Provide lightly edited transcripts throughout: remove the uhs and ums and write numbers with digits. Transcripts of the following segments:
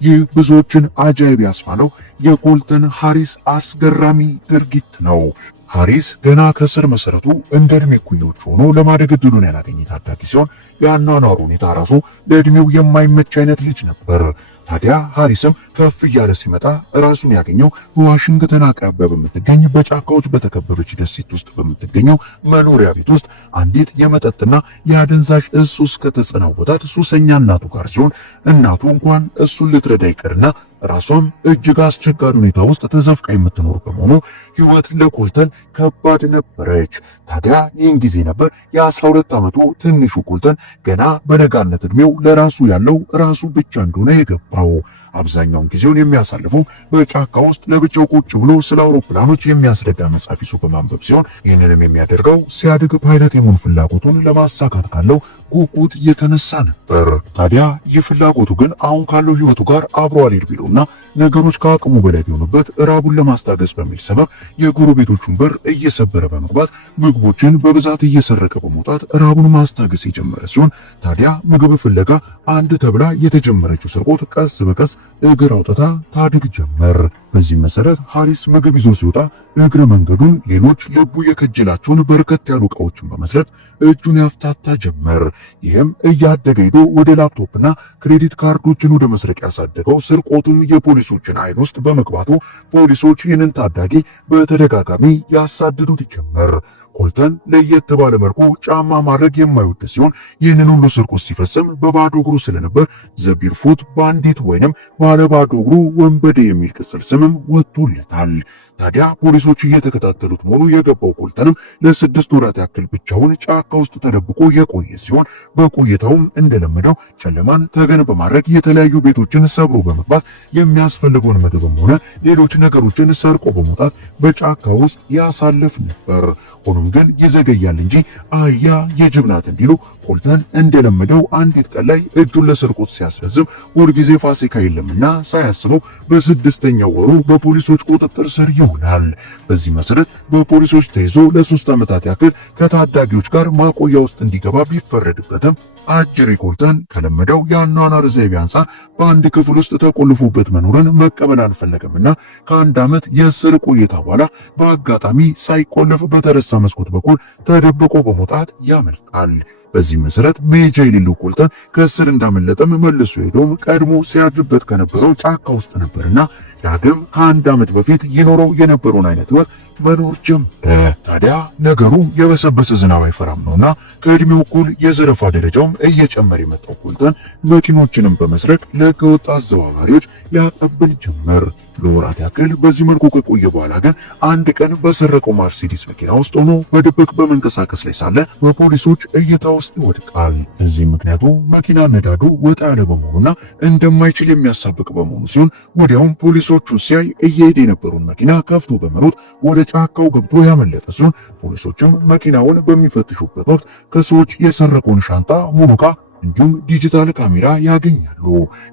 ይህ ብዙዎችን አጃይብ ያስባለው የኮልተን ሃሪስ አስገራሚ ድርጊት ነው። ሃሪስ ገና ከስር መሰረቱ እንደ እድሜ እኩዮች ሆኖ ለማደግ እድሉን ያላገኘ ታዳጊ ሲሆን የአኗኗሩ ሁኔታ ራሱ ለእድሜው የማይመች አይነት ልጅ ነበር። ታዲያ ሃሪስም ከፍ እያለ ሲመጣ ራሱን ያገኘው በዋሽንግተን አቅራቢያ በምትገኝ በጫካዎች በተከበበች ደሴት ውስጥ በምትገኘው መኖሪያ ቤት ውስጥ አንዲት የመጠጥና የአደንዛዥ እጽ ሱስ ከተጸናወታት ሱሰኛ እናቱ ጋር ሲሆን እናቱ እንኳን እሱን ልትረዳ ይቅርና ራሷም እጅግ አስቸጋሪ ሁኔታ ውስጥ ተዘፍቃ የምትኖር በመሆኑ ህይወት ለኮልተን ከባድ ነበረች። ታዲያ ይህን ጊዜ ነበር የ12 ዓመቱ ትንሹ ኮልተን ገና በለጋነት እድሜው ለራሱ ያለው ራሱ ብቻ እንደሆነ የገባው። አብዛኛውን ጊዜውን የሚያሳልፈው በጫካ ውስጥ ለብቻው ቁጭ ብሎ ስለ አውሮፕላኖች የሚያስረዳ መጽሐፍ ይዞ በማንበብ ሲሆን ይህንንም የሚያደርገው ሲያድግ ፓይለት የመሆን ፍላጎቱን ለማሳካት ካለው ጉጉት የተነሳ ነበር። ታዲያ ይህ ፍላጎቱ ግን አሁን ካለው ህይወቱ ጋር አብሮ አልሄድ ቢለውና ነገሮች ከአቅሙ በላይ ቢሆኑበት ራቡን ለማስታገስ በሚል ሰበብ የጎረቤቶቹን በር እየሰበረ በመግባት ምግቦችን በብዛት እየሰረቀ በመውጣት ራቡን ማስታገስ የጀመረ ሲሆን ታዲያ ምግብ ፍለጋ አንድ ተብላ የተጀመረችው ስርቆት ቀስ በቀስ እግር አውጥታ ታድግ ጀመር። በዚህ መሰረት ሃሪስ ምግብ ይዞ ሲወጣ እግረ መንገዱን ሌሎች ልቡ የከጀላቸውን በርከት ያሉ ዕቃዎችን በመስረት እጁን ያፍታታ ጀመር። ይህም እያደገ ሄዶ ወደ ላፕቶፕና ክሬዲት ካርዶችን ወደ መስረቅ ያሳደገው ስርቆቱን የፖሊሶችን አይን ውስጥ በመግባቱ ፖሊሶች ይህንን ታዳጊ በተደጋጋሚ ያሳድዱት ጀመር። ኮልተን ለየት ባለ መልኩ ጫማ ማድረግ የማይወድ ሲሆን ይህንን ሁሉ ስርቆት ሲፈጽም በባዶ እግሩ ስለነበር ዘቢርፉት ባንዲት ወይንም ባለ ባዶ እግሩ ወንበዴ የሚል ቅጽል ስምም ወጥቶለታል። ታዲያ ፖሊሶች እየተከታተሉት መሆኑ የገባው ኮልተንም ለ6 ወራት ያክል ብቻውን ጫካ ውስጥ ተደብቆ የቆየ ሲሆን በቆይታውም እንደለመደው ጨለማን ተገን በማድረግ የተለያዩ ቤቶችን ሰብሮ በመግባት የሚያስፈልገውን ምግብም ሆነ ሌሎች ነገሮችን ሰርቆ በመውጣት በጫካ ውስጥ ያሳልፍ ነበር። ሆኖም ግን ይዘገያል እንጂ አህያ የጅብ ናት እንዲሉ ኮልተን እንደለመደው አንዲት ቀን ላይ እጁን ለስርቆት ሲያስረዝም ሁልጊዜ ፋሲካ የለምና ሳያስበው በ6ኛው ወሩ በፖሊሶች ቁጥጥር ስር ይውላል። በዚህ መሰረት በፖሊሶች ተይዞ ለ3 ዓመታት ያክል ከታዳጊዎች ጋር ማቆያ ውስጥ እንዲገባ ቢፈረድበትም አጅሬ ኮልተን ከለመደው የአኗኗር ዘይቤ አንጻር በአንድ ክፍል ውስጥ ተቆልፎበት መኖርን መቀበል አልፈለገምና ከ1 ዓመት የእስር ቆይታ በኋላ በአጋጣሚ ሳይቆለፍ በተረሳ መስኮት በኩል ተደብቆ በመውጣት ያመልጣል። በዚህ መሰረት መሄጃ የሌለው ኮልተን ከእስር እንዳመለጠም መልሶ ሄዶም ቀድሞ ሲያድርበት ከነበረው ጫካ ውስጥ ነበርና ዳግም ከ1 ዓመት በፊት ይኖረው የነበረውን አይነት ህይወት መኖር ጀመረ። ታዲያ ነገሩ የበሰበሰ ዝናብ አይፈራም ነውና ከእድሜው እኩል የዘረፋ ደረጃውም እየጨመረ የመጣው ኮልተን መኪኖችንም በመስረቅ ለህገወጥ አዘዋዋሪዎች ያቀብል ጀመር። ለወራት ያክል በዚህ መልኩ ከቆየ በኋላ ግን አንድ ቀን በሰረቀው ማርሴዲስ መኪና ውስጥ ሆኖ በድብቅ በመንቀሳቀስ ላይ ሳለ በፖሊሶች እይታ ውስጥ ይወድቃል። እዚህ ምክንያቱ መኪና ነዳዱ ወጣ ያለ በመሆኑና እንደማይችል የሚያሳብቅ በመሆኑ ሲሆን ወዲያውም ፖሊሶቹን ሲያይ እየሄደ የነበረውን መኪና ከፍቶ በመሮጥ ወደ ጫካው ገብቶ ያመለጠ ሲሆን ፖሊሶችም መኪናውን በሚፈትሹበት ወቅት ከሰዎች የሰረቀውን ሻንጣ ሙሉ ዕቃ እንዲሁም ዲጂታል ካሜራ ያገኛሉ።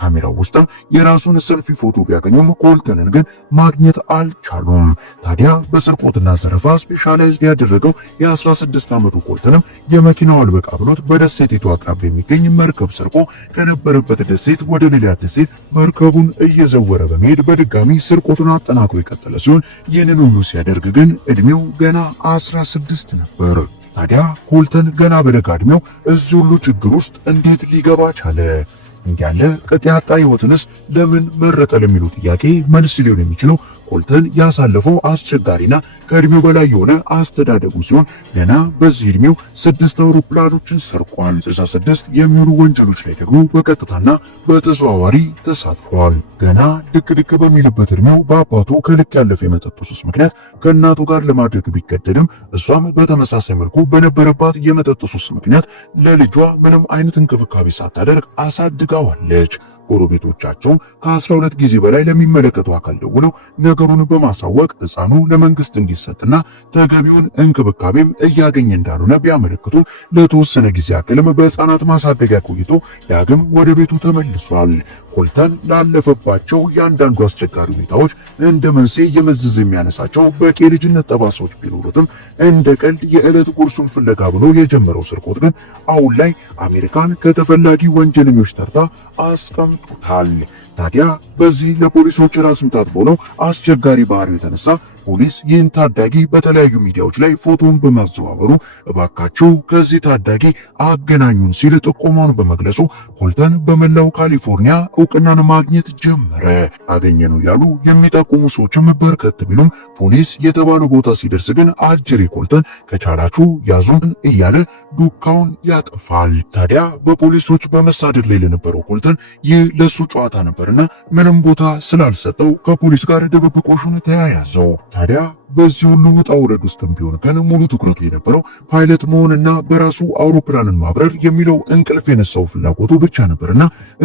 ካሜራው ውስጥም የራሱን ሰልፊ ፎቶ ቢያገኙም ኮልተንን ግን ማግኘት አልቻሉም። ታዲያ በስርቆትና ዘረፋ ስፔሻላይዝድ ያደረገው የ16 ዓመቱ ኮልተንም የመኪናው አልበቃ ብሎት በደሴቲቱ አቅራቢያ የሚገኝ መርከብ ሰርቆ ከነበረበት ደሴት ወደ ሌላ ደሴት መርከቡን እየዘወረ በመሄድ በድጋሚ ስርቆቱን አጠናክሮ የቀጠለ ሲሆን ይህንን ሁሉ ሲያደርግ ግን እድሜው ገና 16 ነበር። ታዲያ ኮልተን ገና በለጋ እድሜው እዚህ ሁሉ ችግር ውስጥ እንዴት ሊገባ ቻለ? እንዲያለ ቅጥ ያጣ ህይወትንስ ለምን መረጠ ለሚሉ ጥያቄ መልስ ሊሆን የሚችለው ኮልተን ያሳለፈው አስቸጋሪና ከእድሜው በላይ የሆነ አስተዳደጉ ሲሆን ገና በዚህ እድሜው 6 አውሮፕላኖችን ሰርቋል። 66 የሚሆኑ ወንጀሎች ላይ ደግሞ በቀጥታና በተዘዋዋሪ ተሳትፏል። ገና ድክ በሚልበት እድሜው በአባቱ ከልክ ያለፈ የመጠጥ ሱስ ምክንያት ከእናቱ ጋር ለማደግ ቢገደድም እሷም በተመሳሳይ መልኩ በነበረባት የመጠጥ ሱስ ምክንያት ለልጇ ምንም አይነት እንክብካቤ ሳታደርግ አሳድጋዋለች። ጎረቤቶቻቸው ከ12 ጊዜ በላይ ለሚመለከተው አካል ደውለው ነገሩን በማሳወቅ ሕፃኑ ለመንግስት እንዲሰጥና ተገቢውን እንክብካቤም እያገኘ እንዳልሆነ ቢያመለክቱም ለተወሰነ ጊዜ ያክልም በሕፃናት ማሳደጊያ ቆይቶ ዳግም ወደ ቤቱ ተመልሷል። ኮልተን ላለፈባቸው ያንዳንዱ አስቸጋሪ ሁኔታዎች እንደ መንስኤ የመዘዝ የሚያነሳቸው በቂ ልጅነት ጠባሳዎች ቢኖሩትም እንደ ቀልድ የዕለት ጉርሱን ፍለጋ ብሎ የጀመረው ስርቆት ግን አሁን ላይ አሜሪካን ከተፈላጊ ወንጀለኞች ተርታ ያደምጡታል። ታዲያ በዚህ ለፖሊሶች ራስ ምታት በሆነው አስቸጋሪ ባህሪው የተነሳ ፖሊስ ይህን ታዳጊ በተለያዩ ሚዲያዎች ላይ ፎቶውን በማዘዋወሩ እባካችሁ ከዚህ ታዳጊ አገናኙን ሲል ጥቆማውን በመግለጹ ኮልተን በመላው ካሊፎርኒያ እውቅናን ማግኘት ጀመረ። አገኘነው ያሉ የሚጠቁሙ ሰዎችም በርከት ቢሉም ፖሊስ የተባለው ቦታ ሲደርስ ግን አጅሬ ኮልተን ከቻላችሁ ያዙን እያለ ዱካውን ያጠፋል። ታዲያ በፖሊሶች በመሳደድ ላይ ለነበረው ኮልተን ይህ ለሱ ጨዋታ ነበርና ምንም ቦታ ስላልሰጠው ከፖሊስ ጋር ድብብቆሹን ተያያዘው። ታዲያ በዚህ ሁሉ ውጣ ውረድ ውስጥም ቢሆን ግን ሙሉ ትኩረቱ የነበረው ፓይለት መሆንና በራሱ አውሮፕላንን ማብረር የሚለው እንቅልፍ የነሳው ፍላጎቱ ብቻ ነበርና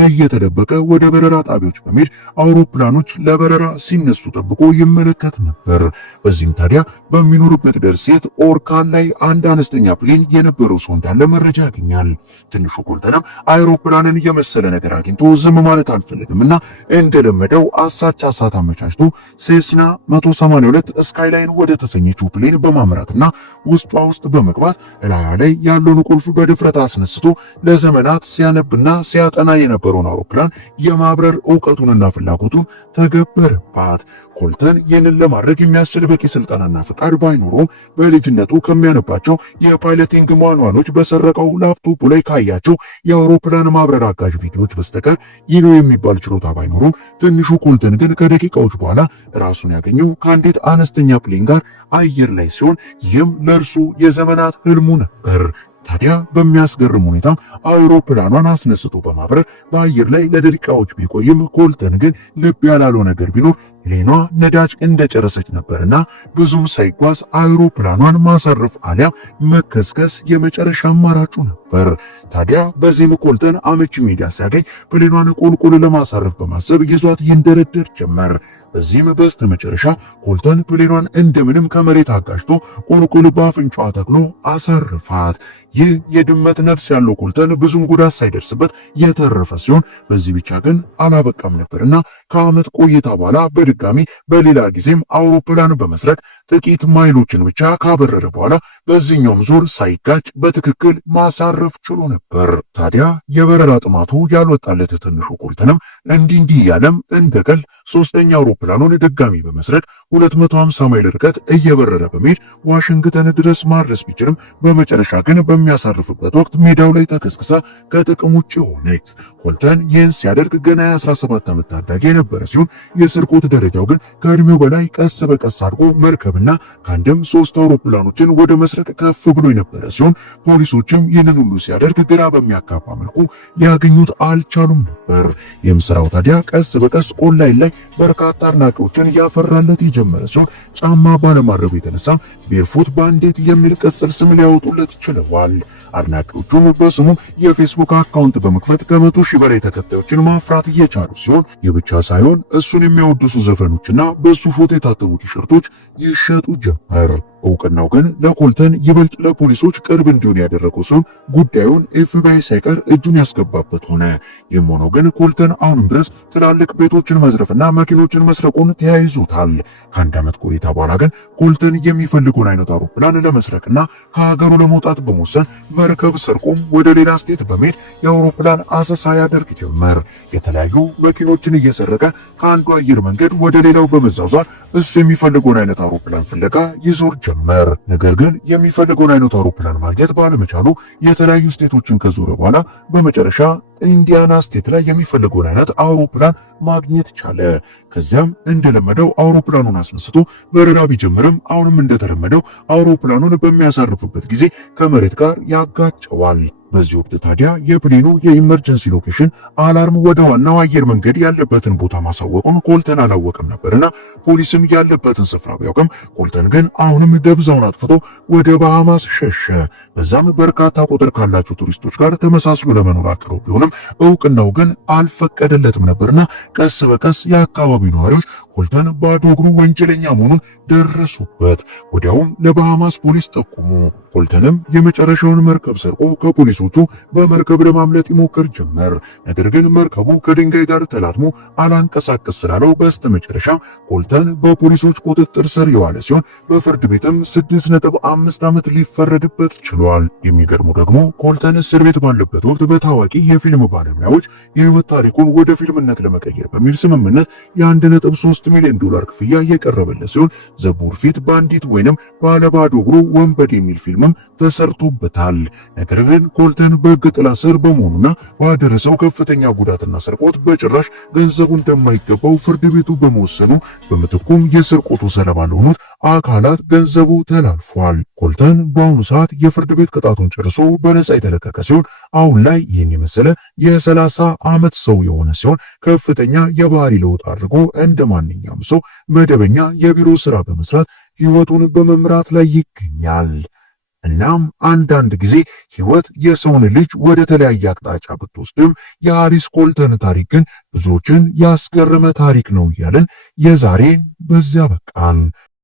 እየተደበቀ ወደ በረራ ጣቢያዎች በመሄድ አውሮፕላኖች ለበረራ ሲነሱ ጠብቆ ይመለከት ነበር። በዚህም ታዲያ በሚኖርበት ደሴት ኦርካን ላይ አንድ አነስተኛ ፕሌን የነበረው ሰው እንዳለ መረጃ ያገኛል። ትንሹ ኮልተንም አውሮፕላንን የመሰለ ነገር አግኝቶ ዝም ማለት አልፈልግምና እንደለመደው አሳቻ ሰዓት አመቻችቶ ሴስና 182 ስካይላይን ወደ ተሰኘችው ፕሌን በማምራትና ውስጧ ውስጥ በመግባት እላያ ላይ ያለውን ቁልፍ በድፍረት አስነስቶ ለዘመናት ሲያነብና ሲያጠና የነበረውን አውሮፕላን የማብረር ዕውቀቱንና ፍላጎቱን ተገበረባት። ኮልተን ይህንን ለማድረግ የሚያስችል በቂ ስልጠናና ፍቃድ ባይኖረውም በልጅነቱ ከሚያነባቸው የፓይለቲንግ ማኑዋሎች በሰረቀው ላፕቶፑ ላይ ካያቸው የአውሮፕላን ማብረር አጋዥ ቪዲዮዎች በስተቀር ይህ ነው የሚባል ችሎታ ባይኖረውም ትንሹ ኮልተን ግን ከደቂቃዎች በኋላ ራሱን ያገኘው ከአንዲት አነስተኛ ፕሌን ጋር አየር ላይ ሲሆን ይህም ለእርሱ የዘመናት ህልሙ ነበር። ታዲያ በሚያስገርም ሁኔታ አውሮፕላኗን አስነስቶ በማብረር በአየር ላይ ለደቂቃዎች ቢቆይም ኮልተን ግን ልብ ያላለው ነገር ቢኖር ፕሌኗ ነዳጅ እንደጨረሰች ነበርና ብዙም ሳይጓዝ አውሮፕላኗን ማሳረፍ አሊያም መከስከስ የመጨረሻ አማራጩ ነበር። ታዲያ በዚህም ኮልተን አመቺ ሜዳ ሲያገኝ ፕሌኗን ቁልቁል ለማሳረፍ በማሰብ ይዟት ይንደረደር ጀመር። በዚህም በስተመጨረሻ ኮልተን ፕሌኗን እንደምንም ከመሬት አጋጭቶ ቁልቁል በአፍንጫዋ ተክሎ አሳርፋት። ይህ የድመት ነፍስ ያለው ኮልተን ብዙም ጉዳት ሳይደርስበት የተረፈ ሲሆን በዚህ ብቻ ግን አላበቃም ነበርና ከዓመት ቆይታ በኋላ በድጋሚ በሌላ ጊዜም አውሮፕላን በመስረቅ ጥቂት ማይሎችን ብቻ ካበረረ በኋላ በዚህኛውም ዙር ሳይጋጭ በትክክል ማሳረፍ ችሎ ነበር። ታዲያ የበረራ ጥማቱ ያልወጣለት ትንሹ ኮልተንም እንዲህ ያለም እንደ ቀልድ ሶስተኛ አውሮፕላኑን ድጋሚ በመስረቅ 250 ማይል ርቀት እየበረረ በመሄድ ዋሽንግተን ድረስ ማድረስ ቢችልም በመጨረሻ ግን በሚያሳርፍበት ወቅት ሜዳው ላይ ተከስክሳ ከጥቅም ውጭ ሆነች። ኮልተን ይህን ሲያደርግ ገና የ17 ዓመት ታዳጊ የነበረ ሲሆን የስርቆት ደረጃው ግን ከእድሜው በላይ ቀስ በቀስ አድርጎ መርከብና ከአንድም 3 አውሮፕላኖችን ወደ መስረቅ ከፍ ብሎ የነበረ ሲሆን ፖሊሶችም ይህንን ሁሉ ሲያደርግ ግራ በሚያጋባ መልኩ ሊያገኙት አልቻሉም ነበር። ይህም ስራው ታዲያ ቀስ በቀስ ኦንላይን ላይ በርካታ አድናቂዎችን ያፈራለት የጀመረ ሲሆን ጫማ ባለማድረጉ የተነሳ ቤርፉት ባንዴት የሚል ቅጽል ስም ሊያወጡለት ችለዋል። አድናቂዎቹም በስሙ የፌስቡክ አካውንት በመክፈት ከ100 ሺህ በላይ ተከታዮችን ማፍራት እየቻሉ ሲሆን የብቻ ሳይሆን እሱን የሚያወድሱ ዘፈኖችና በሱ ፎቶ የታተሙ ቲሸርቶች ይሸጡ ጀመር። እውቅናው ግን ለኮልተን ይበልጥ ለፖሊሶች ቅርብ እንዲሆን ያደረገው ሲሆን ጉዳዩን ኤፍቢአይ ሳይቀር እጁን ያስገባበት ሆነ። ይህም ሆኖ ግን ኮልተን አሁንም ድረስ ትላልቅ ቤቶችን መዝረፍና መኪኖችን መስረቁን ተያይዞታል። ከአንድ ዓመት ቆይታ በኋላ ግን ኮልተን የሚፈልገውን አይነት አውሮፕላን ለመስረቅና ከሀገሩ ለመውጣት በመወሰን መርከብ ሰርቆም ወደ ሌላ ስቴት በመሄድ የአውሮፕላን አሰሳ ያደርግ ጀመር። የተለያዩ መኪኖችን እየሰረቀ ከአንዱ አየር መንገድ ወደ ሌላው በመዛዟር እሱ የሚፈልገውን አይነት አውሮፕላን ፍለጋ ይዞር ጀመር። ነገር ግን የሚፈልገውን አይነት አውሮፕላን ማግኘት ባለመቻሉ የተለያዩ ስቴቶችን ከዞረ በኋላ በመጨረሻ ኢንዲያና ስቴት ላይ የሚፈልገውን አይነት አውሮፕላን ማግኘት ቻለ። ከዚያም እንደለመደው አውሮፕላኑን አስነስቶ በረራ ቢጀምርም አሁንም እንደተለመደው አውሮፕላኑን በሚያሳርፍበት ጊዜ ከመሬት ጋር ያጋጨዋል። በዚህ ወቅት ታዲያ የፕሌኑ የኢመርጀንሲ ሎኬሽን አላርም ወደ ዋናው አየር መንገድ ያለበትን ቦታ ማሳወቁን ኮልተን አላወቅም ነበርና ፖሊስም ያለበትን ስፍራ ቢያውቅም ኮልተን ግን አሁንም ደብዛውን አጥፍቶ ወደ ባሃማስ ሸሸ። በዛም በርካታ ቁጥር ካላቸው ቱሪስቶች ጋር ተመሳስሎ ለመኖር አቅዶ ቢሆንም እውቅናው ግን አልፈቀደለትም ነበርና ቀስ በቀስ የአካባቢው ነዋሪዎች ኮልተን ባዶ እግሩ ወንጀለኛ መሆኑን ደረሱበት። ወዲያውም ለባሃማስ ፖሊስ ጠቁሙ። ኮልተንም የመጨረሻውን መርከብ ሰርቆ ከፖሊሶቹ በመርከብ ለማምለጥ ይሞክር ጀመር። ነገር ግን መርከቡ ከድንጋይ ጋር ተላትሞ አላንቀሳቀስ ስላለው በስተመጨረሻ ኮልተን በፖሊሶች ቁጥጥር ስር የዋለ ሲሆን በፍርድ ቤትም 6.5 ዓመት ሊፈረድበት ችሏል። የሚገርመው ደግሞ ኮልተን እስር ቤት ባለበት ወቅት በታዋቂ የፊልም ባለሙያዎች የህይወት ታሪኩን ወደ ፊልምነት ለመቀየር በሚል ስምምነት የ1.3 ሚሊዮን ዶላር ክፍያ እየቀረበለት ሲሆን ዘቡርፊት ባንዲት ወይንም ባለባዶ እግሩ ወንበዴ የሚል ፊልምም ተሰርቶበታል። ነገር ግን ኮልተን በሕግ ጥላ ስር በመሆኑና ባደረሰው ከፍተኛ ጉዳትና ስርቆት በጭራሽ ገንዘቡ እንደማይገባው ፍርድ ቤቱ በመወሰኑ በምትኩም የስርቆቱ ሰለባ ለሆኑት አካላት ገንዘቡ ተላልፏል። ኮልተን በአሁኑ ሰዓት የፍርድ ቤት ቅጣቱን ጨርሶ በነጻ የተለቀቀ ሲሆን አሁን ላይ ይህን የመሰለ የ30 ዓመት ሰው የሆነ ሲሆን ከፍተኛ የባህሪ ለውጥ አድርጎ እንደ ማንኛውም ሰው መደበኛ የቢሮ ስራ በመስራት ህይወቱን በመምራት ላይ ይገኛል። እናም አንዳንድ ጊዜ ህይወት የሰውን ልጅ ወደ ተለያየ አቅጣጫ ብትወስድም የሃሪስ ኮልተን ታሪክ ግን ብዙዎችን ያስገረመ ታሪክ ነው እያልን የዛሬን በዚያ በቃን።